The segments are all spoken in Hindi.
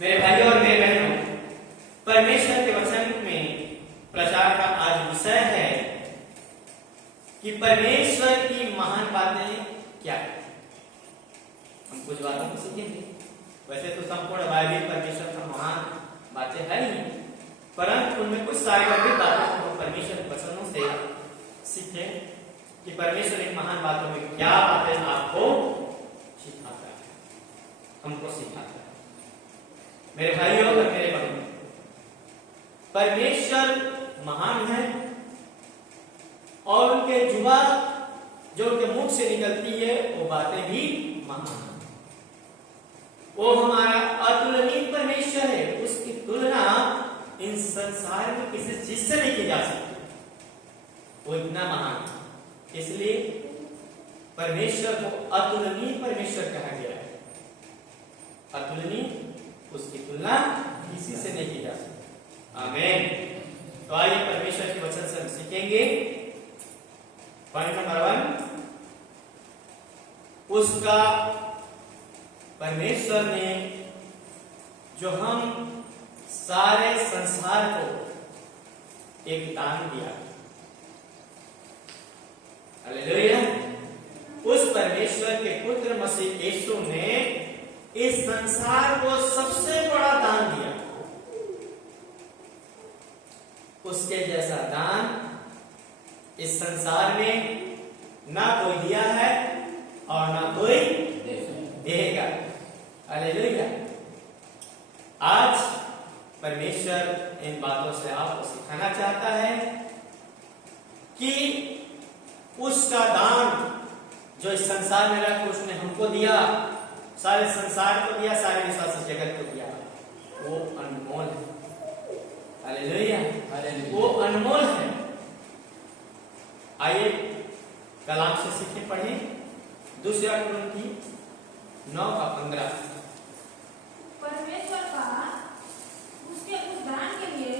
मेरे भाइयों और मेरे बहनों, परमेश्वर के वचन में प्रचार का आज विषय है कि परमेश्वर की महान बातें क्या है। हम कुछ बातों को सीखेंगे। वैसे तो संपूर्ण बाइबल परमेश्वर का महान बातें है ही, परंतु उनमें कुछ सारी गंभीर बातों को हम परमेश्वर के वचनों से सीखें कि परमेश्वर इन महान बातों में क्या बातें आपको सिखाता है, हमको सिखाता है। मेरे भाइयों और मेरे बहनों, परमेश्वर महान है और उनके जुबा जो उनके मुख से निकलती है वो बातें भी महान है। वो हमारा अतुलनीय परमेश्वर है, उसकी तुलना इन संसार में किसी चीज से नहीं की जा सकती। वो इतना महान है, इसलिए परमेश्वर को अतुलनीय परमेश्वर कहा गया है। अतुलनीय, उसकी तुलना किसी से नहीं की जा सकती। आमीन। तो आइए परमेश्वर के वचन से हम सीखेंगे। पॉइंट नंबर 1, उसका परमेश्वर ने जो हम सारे संसार को एक दान दिया। हालेलुया। उस परमेश्वर के पुत्र मसीह यीशु ने इस संसार को सबसे बड़ा दान दिया। उसके जैसा दान इस संसार में ना कोई दिया है और ना कोई देगा। हालेलुया। आज परमेश्वर इन बातों से आपको सिखाना चाहता है कि उसका दान जो इस संसार में रख उसने हमको दिया, सारे संसार को दिया, सारे विश्वासी जगत को दिया, वो अनमोल है। हालेलुया। वो अनमोल है। आइए कलाम से सीखें, पढ़ें। दूसरा कुरिन्थी 9:15। परमेश्वर का उसके उस दान के लिए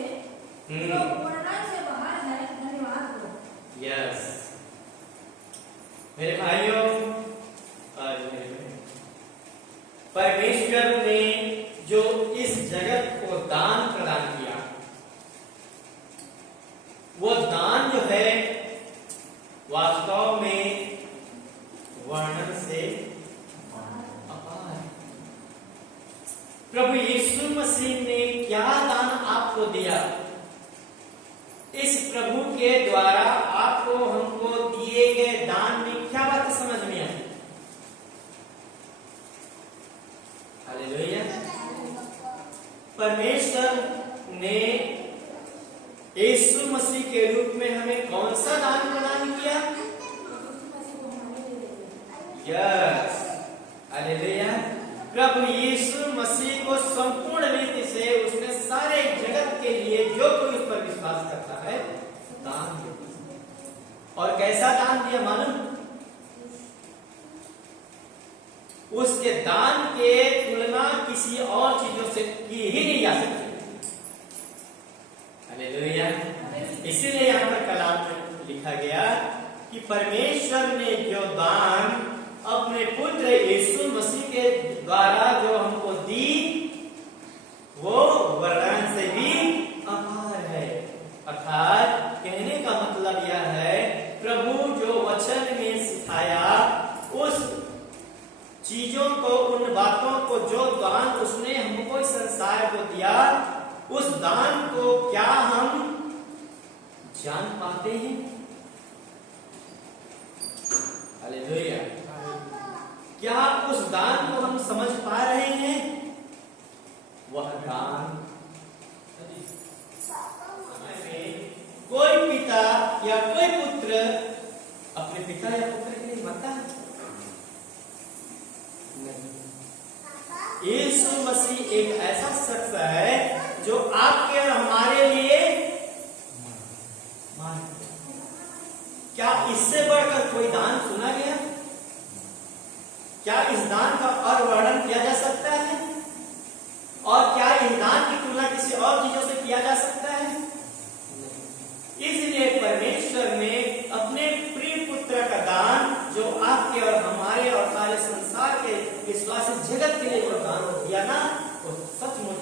जो वर्णन से बाहर है, धन्यवाद हो। यस मेरे भाइयों और मेरे बहनों, परमेश्वर ने जो इस जगत को दान प्रदान किया, वो दान जो है वास्तव में वर्णन से अपार है। प्रभु यीशु मसीह ने क्या दान आपको दिया, इस प्रभु के द्वारा आपको हमको दिए गए दान में क्या बात समझ में आई? हालेलुया। परमेश्वर ने यीशु मसीह के रूप में हमें कौन सा दान प्रदान किया? Yes, hallelujah. प्रभु यीशु मसीह को संपूर्ण रीति से उसने सारे जगत के लिए जो कोई उस पर विश्वास करता है दान दिया। और कैसा दान दिया मालूम? उसके दान के तुलना किसी और चीजों से की ही नहीं जा सकती। हालेलुया। इसीलिए यहाँ पर कलाम में लिखा गया कि परमेश्वर ने जो दान अपने पुत्र यीशु मसीह के द्वारा जो हमको दी, वो वर्णन से भी अपार है। अर्थात कहने का मतलब यह है, प्रभु जो वचन में सिखाया, उस चीजों को, उन बातों को, जो दान उसने हमको इस संसार को दिया, उस दान को क्या हम जान पाते हैं? हालेलुया। क्या उस दान को हम समझ पा रहे हैं? वह दान कोई पिता या कोई पुत्र अपने पिता या पुत्र के लिए मरता है? नहीं। यीशु मसीह एक ऐसा शख्स है जो आपके और हमारे लिए मार। क्या इससे बढ़कर कोई दान सुना गया? क्या इस दान का और वर्णन किया जा सकता है? और क्या इस दान की तुलना किसी और चीजों से किया जा सकता है? इसलिए परमेश्वर ने अपने प्रिय पुत्र का दान, जो आपके और हमारे और सारे संसार के विश्वासी जगत के लिए जो दान दिया ना, वो सचमुच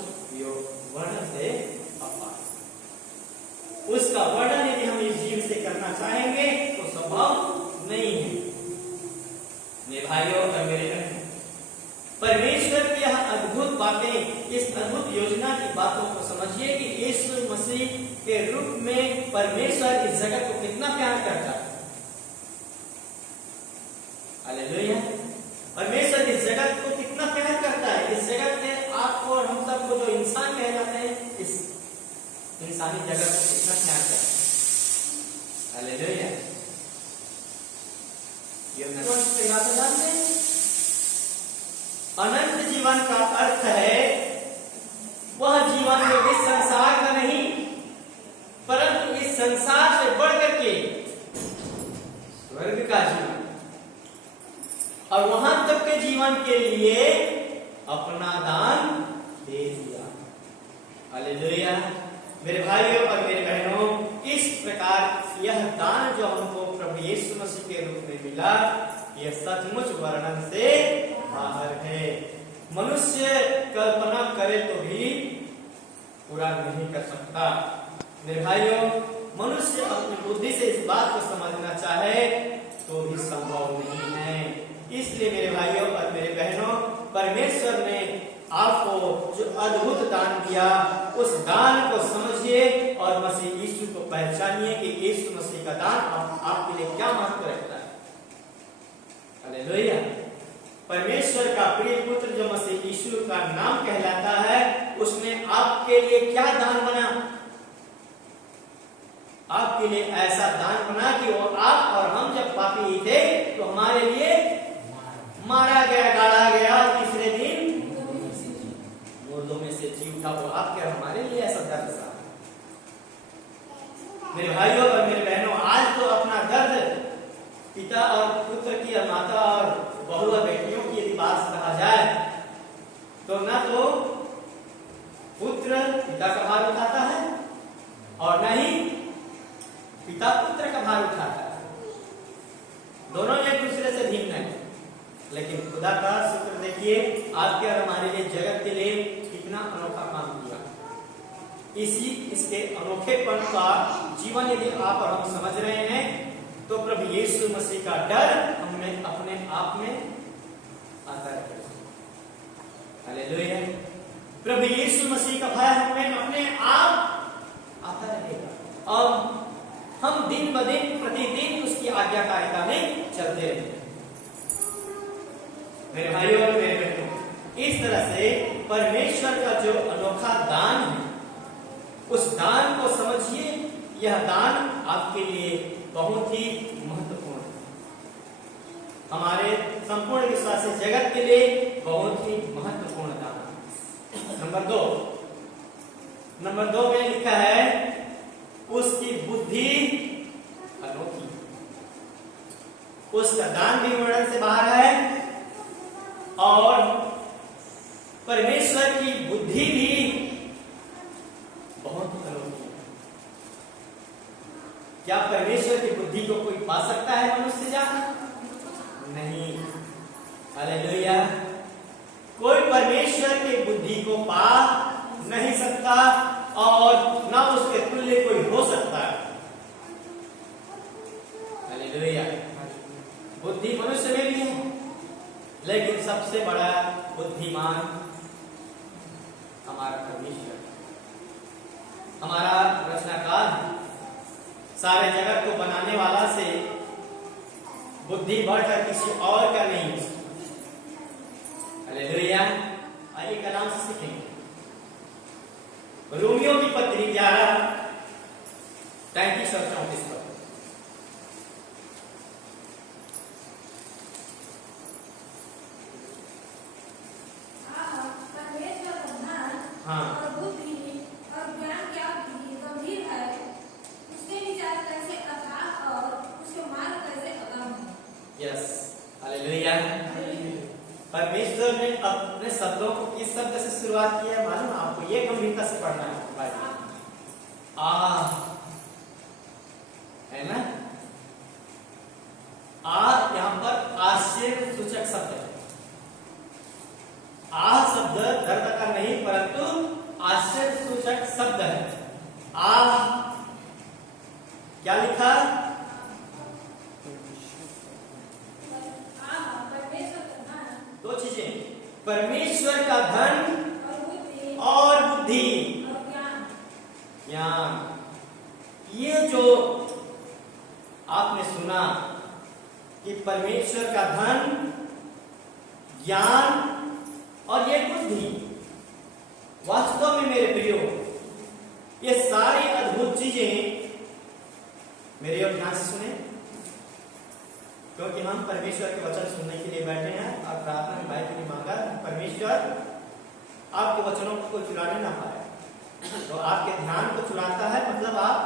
परमेश्वर की यह अद्भुत बातें, इस अद्भुत योजना की बातों को समझिए कि यीशु मसीह के रूप में परमेश्वर इस जगत को कितना प्यार करता है। हालेलुया। परमेश्वर इस जगत को कितना प्यार करता है। इस जगत में आपको और हम सबको जो इंसान कहे जाते हैं, इस इंसानी जगत को कितना प्यार करता है। हालेलुया। ये बात जानते हैं। अनंत जीवन का अर्थ है वह जीवन जो इस संसार का नहीं, परंतु इस संसार से बढ़कर के स्वर्ग का जीवन, और वहां तक के जीवन के लिए अपना दान दे दिया। हालेलुया। मेरे भाइयों और मेरे बहनों, इस प्रकार यह दान जो हमको प्रभु यीशु मसीह के रूप में मिला, यह सचमुच वर्णन से बाहर है। मनुष्य कल्पना करे तो भी पूरा नहीं कर सकता। मेरे भाइयों, मनुष्य अपनी बुद्धि से इस बात को समझना चाहे तो भी संभव नहीं है। इसलिए मेरे भाइयों और मेरे बहनों, परमेश्वर ने आपको जो अद्भुत दान दिया, उस दान को समझिए और मसीह यीशु को पहचानिए कि यीशु मसीह का दान आपके लिए क्या महत्व रखता है। हालेलुया। परमेश्वर का प्रिय पुत्र जो मसीह यीशु का नाम कहलाता है, उसने आपके लिए क्या दान बना। आपके लिए ऐसा दान बना कि वो आप और हम जब पापी ही थे तो हमारे लिए मारा गया, गाड़ा गया, तीसरे दिन मुर्दों में से जी उठा। वो आपके और हमारे लिए ऐसा दर्द सा। मेरे भाइयों और मेरे बहनों, आज तो अपना दर्द पिता और पुत्र की और माता और बहू और बेटियों की यदि बात कहा जाए तो ना तो पुत्र पिता का भार उठाता है और न ही पिता पुत्र का भार उठाता है। दोनों एक दूसरे से भिन्न है। लेकिन खुदा का शुक्र देखिए, आपके और हमारे लिए, जगत के लिए कितना अनोखा काम किया। इसके अनोखेपन का जीवन यदि आप और हम समझ रहे हैं तो प्रभु यीशु मसीह का डर हमें अपने आप में आता है। हालेलुया। प्रभु यीशु मसीह का भय हमें अपने आप आता रहेगा और हम दिन ब दिन प्रतिदिन उसकी आज्ञाकारिता में चलते रहेंगे। मेरे भाइयों और मेरे बहनों, इस तरह से परमेश्वर का जो अनोखा दान है, उस दान को समझिए। यह दान आपके लिए बहुत ही महत्वपूर्ण है। हमारे संपूर्ण विश्वासी जगत के लिए बहुत ही महत्वपूर्ण दान। नंबर दो में लिखा है उसकी बुद्धि अनोखी। उसका दान भी वर्णन से बाहर है और परमेश्वर की बुद्धि भी बहुत अनोखी है। क्या परमेश्वर की बुद्धि को कोई पा सकता है मनुष्य जान? नहीं। हालेलुया। कोई परमेश्वर की बुद्धि को पा नहीं सकता और ना उसके तुल्य कोई हो सकता है। हालेलुया। बुद्धि मनुष्य में भी है, लेकिन सबसे बड़ा बुद्धिमान हमारा परमेश्वर, हमारा रचनाकार है। सारे जगत को बनाने वाला से बुद्धि बढ़कर किसी और का नहीं। हालेलुया। आइए कलाम से सीखेंगे। रोमियो की पत्री 11:33 और 34 पर। हाँ। और बुद्धि और ज्ञान क्या गंभीर है, उसके विचार कैसे अथाह और उसके मार्ग कैसे अगम है। यस। हालेलुया। परमेश्वर ने अपने शब्दों को किस शब्द से शुरुआत किया है मालूम आपको? ये गंभीरता से पढ़ना है। है ना? यहां पर आश्चर्य सूचक शब्द है। शब्द दर्द का नहीं परंतु आश्चर्य सूचक शब्द है। क्या लिखा? दो चीजें। परमेश्वर का धन और बुद्धि और बुद्धि, और ज्ञान। ज्ञान। ये जो आपने सुना कि परमेश्वर का धन, ज्ञान और ये बुद्धि, वास्तव में मेरे प्रियो ये सारी अद्भुत चीजें, मेरे और ध्यान से सुने, क्योंकि हम परमेश्वर के वचन सुनने के लिए बैठे हैं और प्रार्थना में भाई के लिए मांगा परमेश्वर आपके वचनों को चुराने ना पाए। तो आपके ध्यान को चुराता है मतलब आप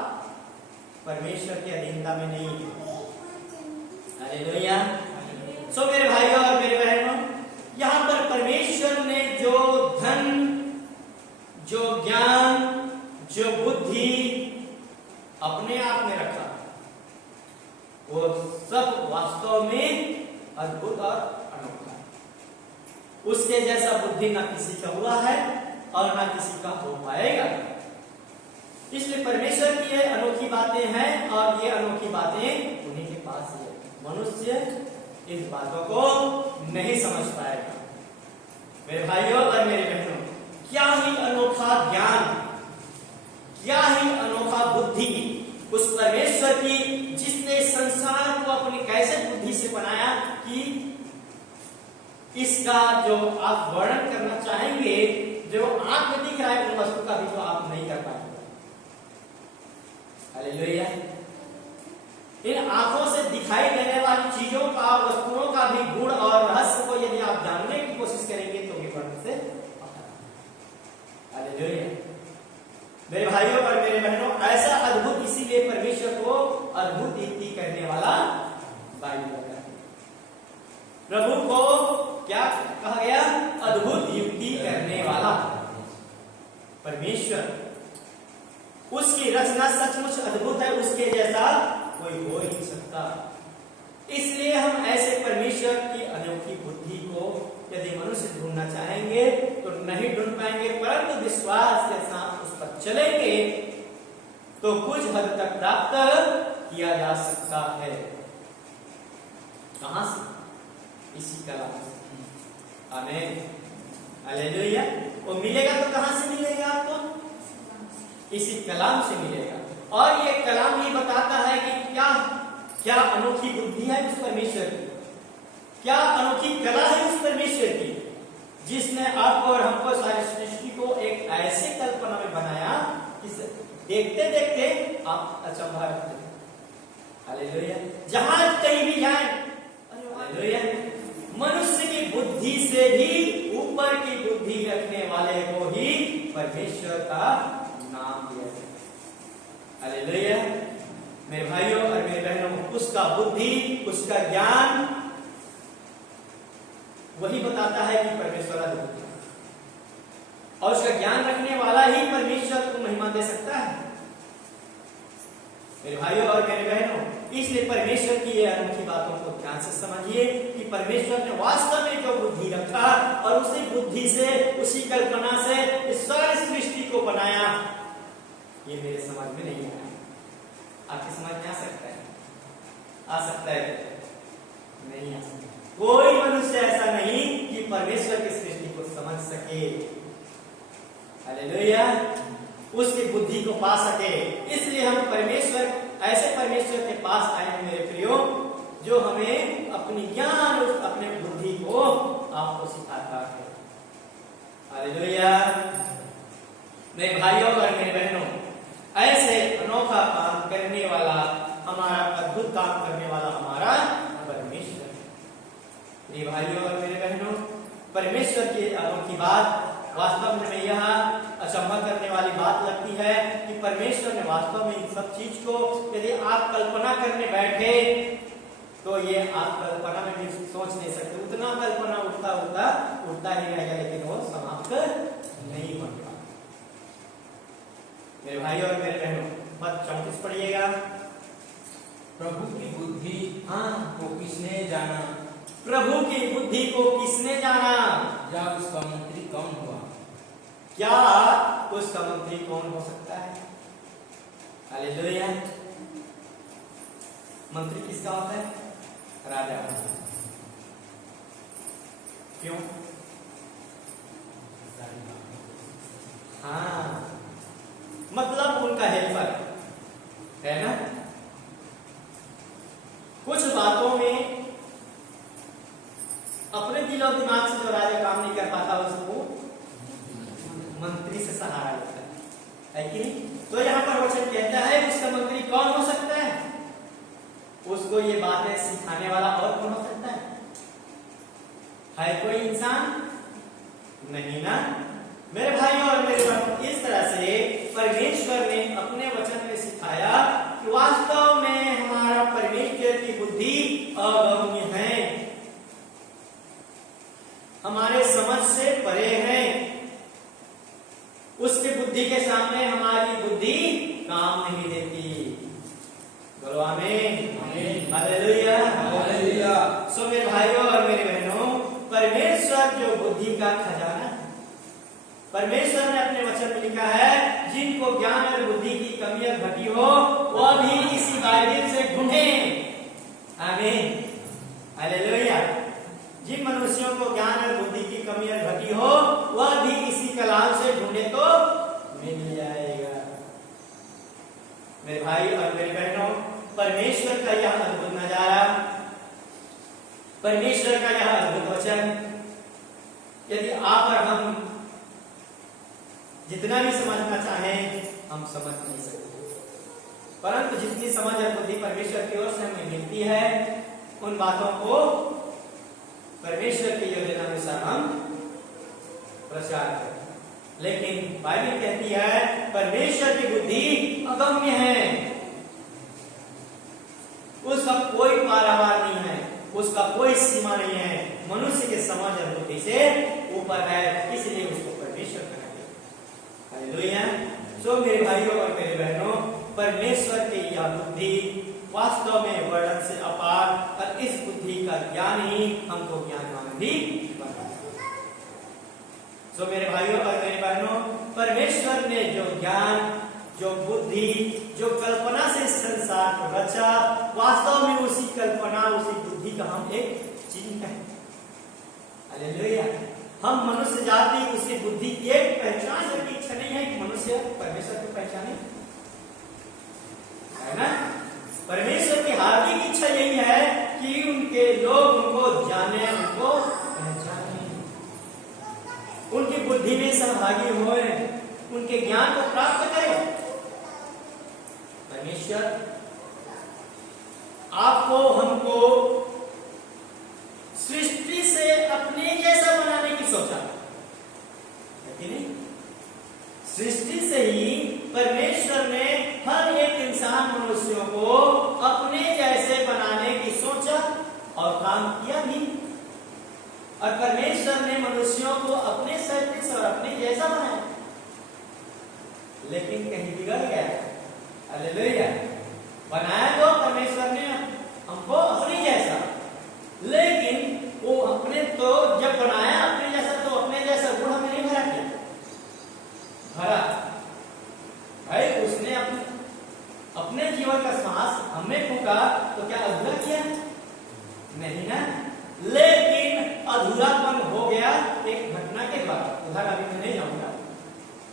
परमेश्वर की अधीनता में नहीं है। हालेलुया। सो मेरे भाइयों और मेरे बहनों, यहाँ पर परमेश्वर ने जो धन, जो ज्ञान, जो बुद्धि अपने आप में रखा, वो सब वास्तव में अद्भुत और अनोखा। उसके जैसा बुद्धि ना किसी का हुआ है और ना किसी का हो पाएगा। इसलिए परमेश्वर की ये अनोखी बातें हैं और ये अनोखी बातें उन्हीं के पास है। मनुष्य इस बातों को नहीं समझ पाएगा। मेरे भाइयों और मेरे बहनों, क्या ही अनोखा ज्ञान, क्या ही अनोखा बुद्धि उस परमेश्वर की, जिसने संसार को अपनी कैसे बुद्धि से बनाया कि इसका जो आप वर्णन करना चाहेंगे, जो आंख में दिख रहा है उन वस्तु का भी तो आप नहीं कर पाएंगे। हालेलुया। इन आंखों से दिखाई देने वाली चीजों का, वस्तुओं का भी गुण और रहस्य को यदि आप जानने की कोशिश करेंगे तो भी पढ़ने से। हालेलुया। मेरे भाइयों और मेरे बहनों, ऐसा अद्भुत, इसीलिए परमेश्वर को अद्भुत युक्ति करने वाला बाइबल है। प्रभु को क्या कहा गया? अद्भुत युक्ति करने वाला परमेश्वर। उसकी रचना सचमुच अद्भुत है, उसके जैसा कोई हो ही नहीं सकता। इसलिए हम ऐसे परमेश्वर की अनोखी बुद्धि को यदि मनुष्य ढूंढना चाहेंगे तो नहीं ढूंढ पाएंगे, परंतु विश्वास के साथ उस पर चलेंगे तो कुछ हद तक प्राप्त किया जा सकता है। कहां से? इसी कलाम से। आमीन। हालेलुया। वो मिलेगा तो कहां से मिलेगा आपको? इसी कलाम से मिलेगा। और ये कलाम ही बताता है कि क्या क्या अनोखी बुद्धि है उस परमेश्वर की, क्या अनोखी कला है उस परमेश्वर की, जिसने आपको और हमको, सारी सृष्टि को एक ऐसे कल्पना में बनाया कि देखते देखते आप अचंभा रखते हैं। हालेलुया। जहां कहीं भी जाए, हालेलुया, मनुष्य की बुद्धि से भी ऊपर की बुद्धि रखने वाले को ही परमेश्वर का नाम दिया है। हालेलुया। मेरे भाइयों और मेरे बहनों, उसका बुद्धि, उसका ज्ञान वही बताता है कि परमेश्वर अद्भुत है, और उसका ज्ञान रखने वाला ही परमेश्वर को महिमा दे सकता है। मेरे भाइयों और मेरे बहनों, इसलिए परमेश्वर की ये अनोखी बातों को ध्यान से समझिए कि परमेश्वर ने वास्तव में जो बुद्धि रखा और उसी बुद्धि से, उसी कल्पना से इस सारी सृष्टि को बनाया, ये मेरे समझ में नहीं आया। आपकी समझ में आ सकता है? आ सकता है? नहीं आ सकता। कोई मनुष्य ऐसा नहीं कि परमेश्वर की सृष्टि को समझ सके, हालेलुया, उसकी बुद्धि को पा सके। इसलिए हम परमेश्वर, ऐसे परमेश्वर के पास आए हैं मेरे प्रियो, जो हमें अपनी ज्ञान, अपने बुद्धि को आपको सिखाता है। हालेलुया। मेरे भाइयों और मेरे बहनों, ऐसे अनोखा काम करने वाला, हमारा अद्भुत काम करने वाला हमारा परमेश्वर है। मेरे भाइयों और मेरे बहनों, परमेश्वर की अनोखी बात वास्तव में यह अचंभा करने वाली बात लगती है कि परमेश्वर ने वास्तव में इन सब चीज को यदि आप कल्पना करने बैठे तो ये आप कल्पना में भी सोच नहीं सकते। उतना कल्पना उठता ही रहेगा, लेकिन वो समाप्त नहीं होगा। मेरे भाइयों और मेरे बहनों, पद 34 पढ़िएगा। प्रभु की बुद्धि को किसने जाना? प्रभु की बुद्धि को किसने जाना? या उसका मंत्री कौन हुआ? क्या उसका मंत्री कौन हो सकता है? हालेलुया। मंत्री किसका होता है? राजा। क्यों? है कि नहीं? तो यहाँ पर वचन कहता है उसका मंत्री कौन हो सकता है? उसको ये बातें सिखाने वाला और कौन हो सकता है कोई इंसान? नहीं ना। मेरे भाइयों और मेरे बहनों, इस तरह से परमेश्वर ने अपने वचन में सिखाया कि वास्तव में हमारा परमेश्वर की बुद्धि अगम्य है, हमारे समझ से परे है। उसकी बुद्धि के सामने हमारी बुद्धि काम नहीं देती। बोलो आमीन। Hallelujah hallelujah. सो मेरे भाइयों और मेरे बहनों, परमेश्वर जो बुद्धि का खजाना है, परमेश्वर ने अपने वचन में लिखा है जिनको ज्ञान और बुद्धि की कमी और घटी हो वह भी इसी बाइबल से ढूंढे। आमीन हालेलुया। जिन मनुष्यों को ज्ञान और बुद्धि की कमी और घटी हो वह भी इसी कलाम से ढूंढे तो मिल जाएगा। मेरे भाई और मेरी बहनों, परमेश्वर का यह अद्भुत नजारा, परमेश्वर का यह अद्भुत वचन, यदि आप और हम जितना भी समझना चाहें हम समझ नहीं सकते, परंतु जितनी समझ और बुद्धि परमेश्वर की ओर से हमें मिलती है उन बातों को परमेश्वर की योजना अनुसार हम प्रचार करें। लेकिन बाइबल कहती है परमेश्वर की बुद्धि अगम्य है, उसका कोई पारावार नहीं है, उसका कोई सीमा नहीं है, मनुष्य के समझ और बुद्धि से ऊपर है, इसलिए उसको परमेश्वर कहा गया। हालेलुया। सो मेरे भाइयों और मेरे बहनों, परमेश्वर की यह बुद्धि वास्तव में वर्णन से अपार, और इस बुद्धि का ज्ञान ही हमको ज्ञानवान भी बनाता है। सो मेरे भाइयों और मेरे बहनों, परमेश्वर ने जो ज्ञान, जो बुद्धि, जो कल्पना से संसार को रचा, वास्तव में उसी कल्पना, उसी बुद्धि का हम एक चिन्ह है। हालेलुया। हम मनुष्य जाति उसी बुद्धि की एक पहचान की इच्छा नहीं है कि मनुष्य परमेश्वर को पहचाने, है ना? परमेश्वर की हार्दिक इच्छा यही है कि उनके लोग उनको जाने, उनको पहचाने, उनकी बुद्धि में सहभागी होए, उनके ज्ञान को प्राप्त करें। परमेश्वर आपको, हमको सृष्टि से अपने जैसा बनाने की सोचा है कि नहीं? सृष्टि से ही परमेश्वर ने हर एक इंसान, मनुष्यों को अपने जैसे बनाने की सोचा और काम किया भी। और परमेश्वर ने मनुष्यों को अपने सदृश और अपने जैसा बनाया, लेकिन कहीं बिगड़ गया। हालेलुया। बनाया तो परमेश्वर ने हमको अपने जैसा, लेकिन वो अपने तो जब बनाया अपने जैसा, तो अपने जैसा गुण हमें नहीं भरा क्या? भरा भाई। उसने अपने जीवन का सांस हमें फूका, तो क्या अधूरा किया? नहीं ना। लेकिन अधूरापन हो गया एक घटना के बाद, उधर अभी मैं नहीं जाऊंगा,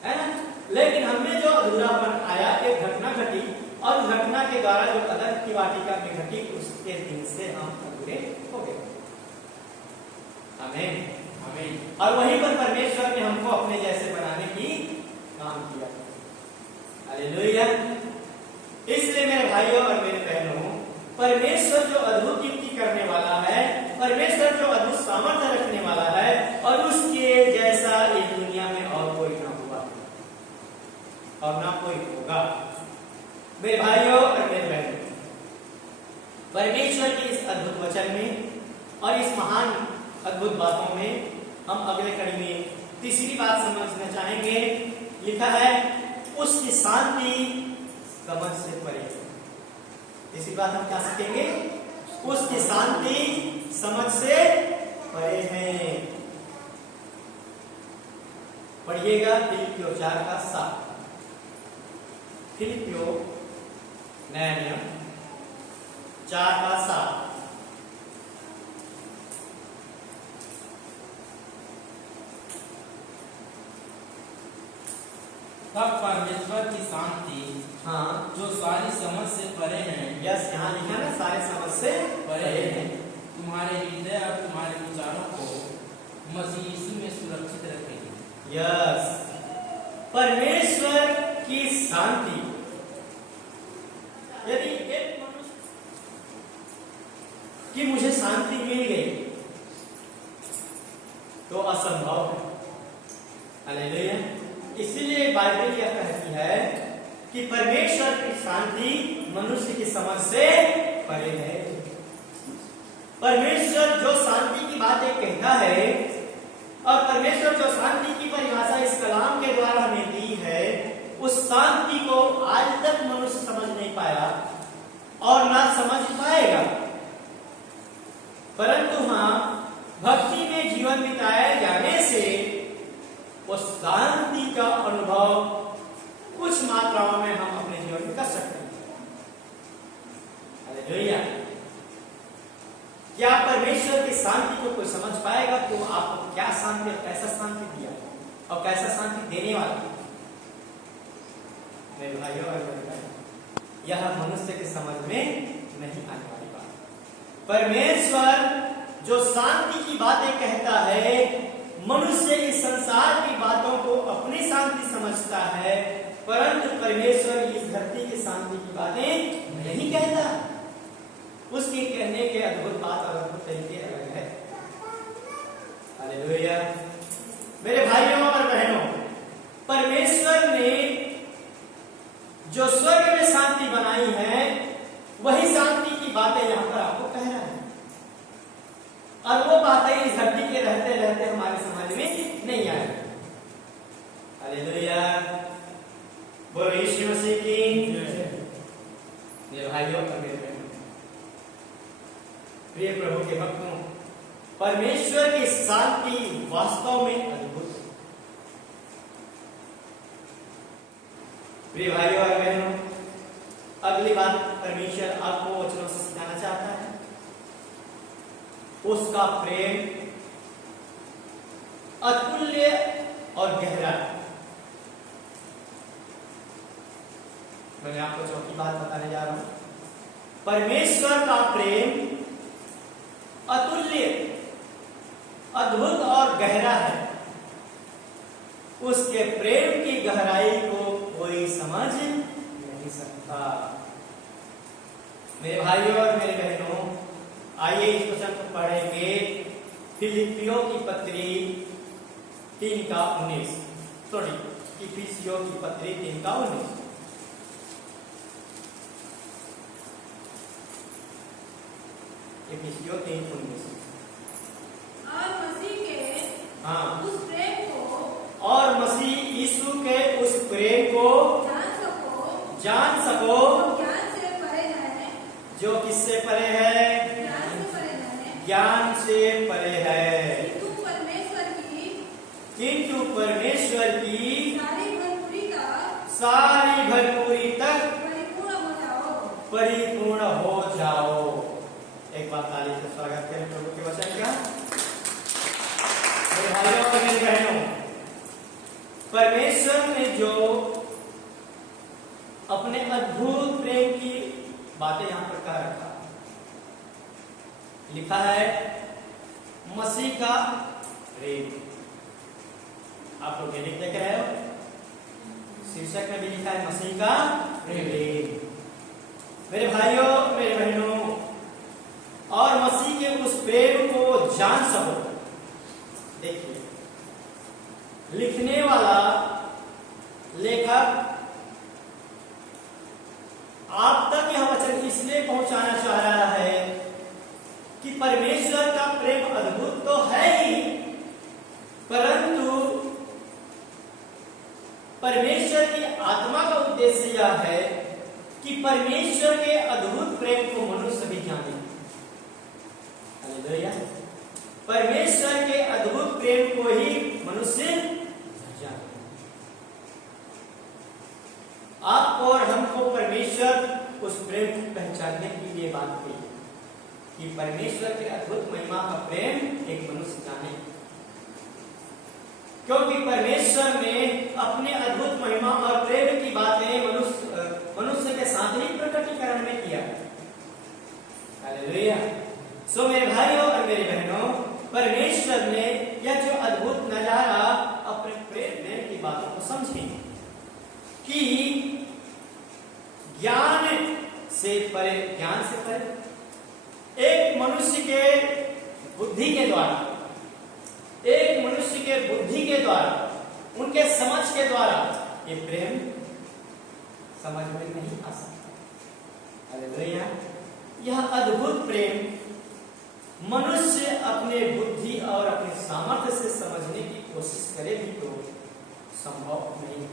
है ना? लेकिन हमें जो अधूरापन आया, एक घटना घटी, और घटना के द्वारा जो अदर की वाटिका में घटी, उसके दिन से हम अधूरे हो गए। आमीन आमीन। और वहीं पर परमेश्वर ने हमको अपने जैसे बनाने की काम किया। हालेलुया। इसलिए मेरे भाइयों और मेरे बहनों, परमेश्वर जो अद्भुत युक्ति करने वाला है, परमेश्वर जो अद्भुत सामर्थ्य रखने वाला है, और उसके जैसा इस दुनिया में और कोई ना हुआ और ना कोई होगा। मेरे भाइयों और मेरे बहनों, परमेश्वर के इस अद्भुत वचन में और इस महान अद्भुत बातों में हम अगले कड़ी में तीसरी बात समझना चाहेंगे। लिखा है उसकी शांति समझ से परे। तीसरी बात हम क्या सीखेंगे? उसकी शांति समझ से परे है। पढ़िएगा फिलिपियों 4:7। फिलिपियों नया नियम 4:7। तब परमेश्वर की शांति, हाँ, जो सारी समझ से परे है, यस, यहाँ लिखा ना, सारे समझ से परे है, तुम्हारे हृदय और तुम्हारे विचारों को मसीह यीशु में सुरक्षित रखेगी। यस, परमेश्वर की शांति, यदि एक मनुष्य कि मुझे शांति मिल गई तो असंभव है। हालेलुया। इसीलिए बाइबल यह कहती है कि परमेश्वर की शांति मनुष्य की समझ से परे है। परमेश्वर जो शांति की बातें कहता है और परमेश्वर जो शांति की परिभाषा इस कलाम के द्वारा हमें दी है, उस शांति को आज तक मनुष्य समझ नहीं पाया और ना समझ पाएगा। परंतु हाँ, भक्ति में जीवन बिताए जाने से उस शांति का अनुभव कुछ मात्राओं में हम अपने जीवन में कर सकते हैं। हालेलुया। क्या परमेश्वर की शांति को कोई समझ पाएगा तो आपको क्या शांति, कैसा शांति दिया और कैसा शांति देने वाला? मेरे भाइयों और मेरे भाइयों, यह मनुष्य के समझ में नहीं आने वाली बात। परमेश्वर जो शांति की बातें कहता है, मनुष्य इस संसार की बातों को अपनी शांति समझता है, परंतु परमेश्वर इस धरती की शांति की बातें नहीं कहता। उसके कहने के अद्भुत बात और अद्भुत तरीके अलग है। हालेलुया। मेरे भाइयों और बहनों, परमेश्वर ने जो स्वर्ग में शांति बनाई है, वही शांति की बातें यहां पर आपको कह रहा है, और वो बातें इस धरती के रहते रहते हमारे समाज में नहीं आए। हालेलुया। बोलो यीशु मसीह की। मेरे भाइयों और मेरे बहनों, प्रिय प्रभु के भक्तों, परमेश्वर की शांति वास्तव में अद्भुत है। प्रिय भाइयों और बहनों, अगली बात परमेश्वर आपको वचनों से सिखाना चाहता है, उसका प्रेम अतुल्य और गहरा। मैं आपको चौथी बात बताने जा रहा हूं। परमेश्वर का प्रेम अतुल्य, अद्भुत और गहरा है। उसके प्रेम की गहराई को कोई समझ नहीं सकता। मेरे भाइयों और मेरे बहनों, आइए इस वचन को पढ़ेंगे। फिलिपियों की पत्री 3:19, सॉरी, इफिसियों की पत्री 3:19। इफिसियों 3:19। और मसीह के हाँ, उस प्रेम को, और मसीह यीशु के उस प्रेम को जान सको ज्ञान से परे है, जो किससे परे है? ज्ञान से परे है, ज्ञान से परे है। किंतु परमेश्वर की सारी भरपूरी तक परिपूर्ण हो जाओ। एक बार ताली से स्वागत करें प्रभु के वचन का। मेरे भाइयों और मेरी बहनों, परमेश्वर ने जो अपने अद्भुत प्रेम की बातें यहां पर कह रखा, लिखा है मसीह का प्रेम। आप लोग हेडिंग देख रहे हो, शीर्षक में भी लिखा है मसीह का प्रेम। मेरे भाइयों, मेरे बहनों, और मसीह के उस प्रेम को जान सको। देखिए, लिखने वाला लेखक आप तक यह वचन इसलिए पहुंचाना चाह रहा है कि परमेश्वर का प्रेम अद्भुत तो है ही, परंतु परमेश्वर की आत्मा का उद्देश्य यह है कि परमेश्वर के अद्भुत प्रेम को मनुष्य भी जाने। हालेलुया। परमेश्वर के अद्भुत प्रेम को ही मनुष्य जाने। आपको और हमको परमेश्वर उस प्रेम को पहचानने के लिए बात की कि परमेश्वर के अद्भुत महिमा का प्रेम एक मनुष्य जाने, क्योंकि परमेश्वर ने अपने अद्भुत महिमा और प्रेम की बातें मनुष्य के साथ ही प्रकटीकरण में किया। हालेलुया। सो मेरे भाइयों और मेरे बहनों, परमेश्वर ने यह जो अद्भुत नजारा अपने प्रेम की बातों को समझे कि से परे, ज्ञान से परे। एक मनुष्य के बुद्धि के द्वारा, एक मनुष्य के बुद्धि के द्वारा, उनके समझ के द्वारा ये प्रेम समझ में नहीं आ सकता। हालेलुया। यह अद्भुत प्रेम मनुष्य अपने बुद्धि और अपने सामर्थ्य से समझने की कोशिश करे भी तो संभव नहीं,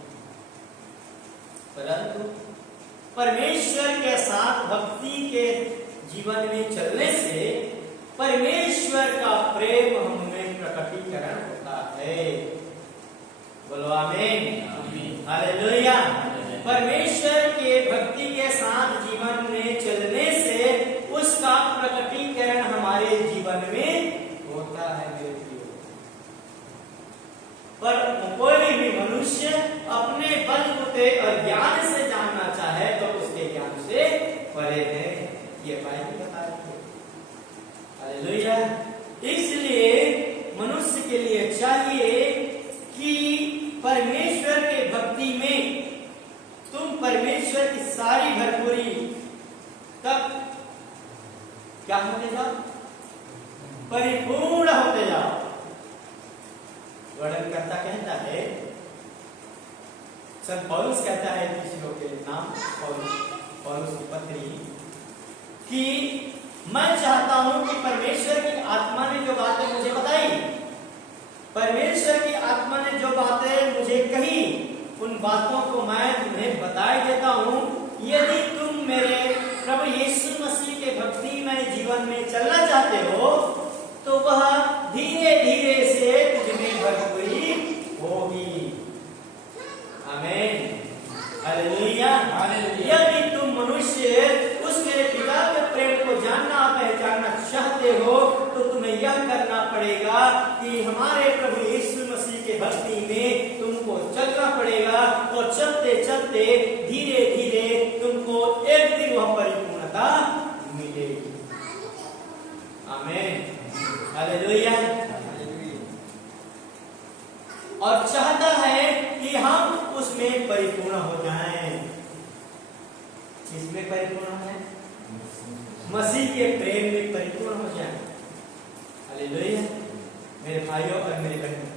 परंतु परमेश्वर के साथ भक्ति के जीवन में चलने से परमेश्वर का प्रेम हमें प्रकटीकरण होता है। बोलो आमीन। हालेलुया। परमेश्वर के भक्ति के साथ जीवन में चलने से उसका प्रकटीकरण हमारे जीवन में होता है मेरे प्रियो। पर कोई भी मनुष्य अपने बलबूते और ज्ञान से जानना चाहे तो उसके ज्ञान से परे है, ये बाइबल बता रही है। हालेलुया। इसलिए मनुष्य के लिए चाहिए कि परमेश्वर के भक्ति में तुम परमेश्वर की सारी भरपूरी तक क्या होते जाओ, परिपूर्ण होते जाओ। वर्णनकर्ता कहता है, संत पौलुस कहता है किसी के नाम पौलुस की पत्री कि मैं चाहता हूं कि परमेश्वर की आत्मा ने जो बातें मुझे बताई, परमेश्वर की आत्मा ने जो बातें मुझे कही, उन बातों को मैं तुम्हें बताए देता हूं। यदि तुम मेरे प्रभु यीशु मसीह के भक्ति में जीवन में चलना चाहते हो तो वह धीरे धीरे से तुझमें भरपूरी होगी। आमीन। हालेलुया। यदि तुम मनुष्य उस मेरे पिता के प्रेम को जानना पहचानना चाहते हो तो तुम्हें यह करना पड़ेगा कि हमारे प्रभु यीशु मसीह के भक्ति में तुमको चलना पड़ेगा, और चलते चलते धीरे धीरे तुमको एक दिन वह परिपूर्णता मिलेगी। आमीन। हालेलुया। और चाहता है कि हम उसमें परिपूर्ण हो जाएं। किसमें परिपूर्ण है? मसीह के प्रेम में परिपूर्ण हो जाएं। हालेलुया। मेरे भाइयों और मेरे बहनों,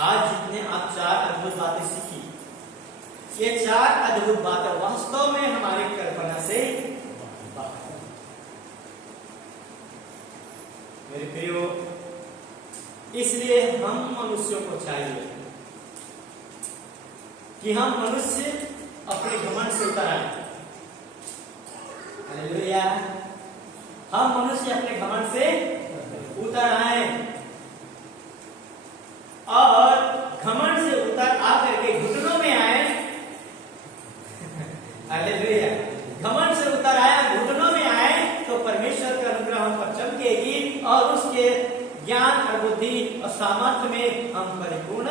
आज जितने आप 4 अद्भुत बातें सीखी, ये 4 अद्भुत बातें वास्तव में हमारी कल्पना से बाहर है। मेरे प्रियो, इसलिए हम मनुष्यों को चाहिए कि हम मनुष्य अपने घमंड से उतर आए। हालेलुया। हम मनुष्य अपने घमंड से उतर आए और घमंड से उतर आकर के घुटनों में आए। हालेलुया। घमंड से उतर आए, घुटनों में आए तो परमेश्वर का अनुग्रह हम पर चमकेगी और उसके ज्ञान और बुद्धि और सामर्थ्य में हम परिपूर्ण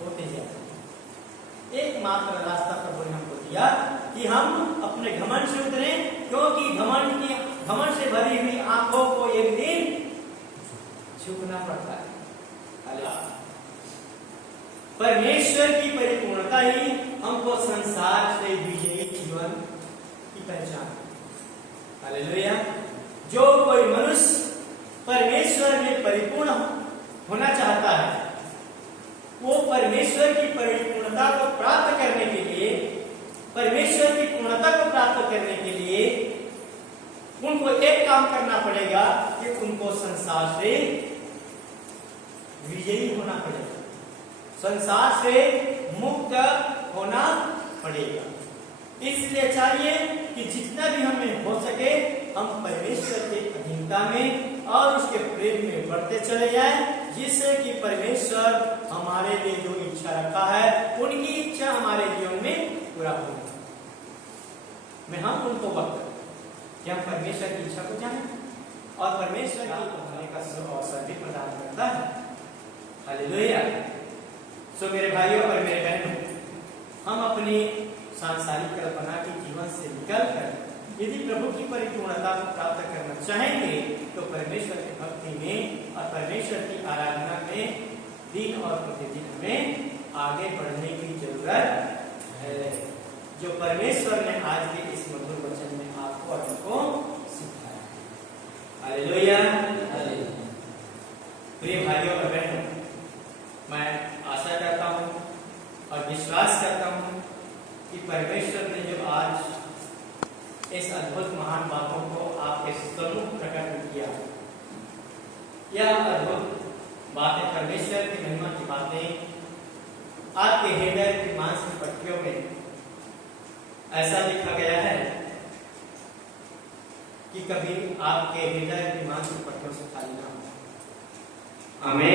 होते जाएंगे। एकमात्र रास्ता प्रभु ने हमको दिया कि हम अपने घमंड से उतरें, क्योंकि घमंड से भरी हुई आंखों को एक दिन झुकना पड़ता है। परमेश्वर की परिपूर्णता ही हमको संसार से विजयी जीवन की पहचान। हालेलुया। जो कोई मनुष्य परमेश्वर में परिपूर्ण होना चाहता है, वो परमेश्वर की परिपूर्णता को प्राप्त करने के लिए, परमेश्वर की पूर्णता को प्राप्त करने के लिए उनको एक काम करना पड़ेगा कि उनको संसार से विजयी होना पड़ेगा, संसार से मुक्त होना पड़ेगा। इसलिए चाहिए कि जितना भी हमें हो सके हम परमेश्वर के अधीनता में और उसके प्रेम में बढ़ते चले जाएं, जिससे कि परमेश्वर हमारे लिए जो इच्छा रखा है उनकी इच्छा हमारे जीवन में पूरा हो। मैं हम उनको वक्त कि हम परमेश्वर की इच्छा को जानें और परमेश्वर की होने का अवसर भी प्रदान करता है। हालेलुया। सो मेरे भाइयों और मेरे बहनों, हम अपनी सांसारिक कल्पना के जीवन से निकलकर यदि प्रभु की परिपूर्णता को प्राप्त करना चाहेंगे तो परमेश्वर की भक्ति में और परमेश्वर की आराधना में दिन और प्रतिदिन हमें आगे बढ़ने की जरूरत है। जो परमेश्वर ने आज के इस मधुर वचन में आपको और हमको सिखाया। हालेलुया। प्रिय भाइयों और बहनों, मैं आशा करता हूँ और विश्वास करता हूँ कि परमेश्वर ने जो आज इस अद्भुत महान बातों को आपके सम्मुख प्रकट किया, यह अद्भुत बातें, परमेश्वर की महिमा की बातें आपके हृदय की मांस पट्टियों में ऐसा लिखा गया है कि कभी आपके हृदय की मांस पट्टियों से खाली ना हो। आमीन।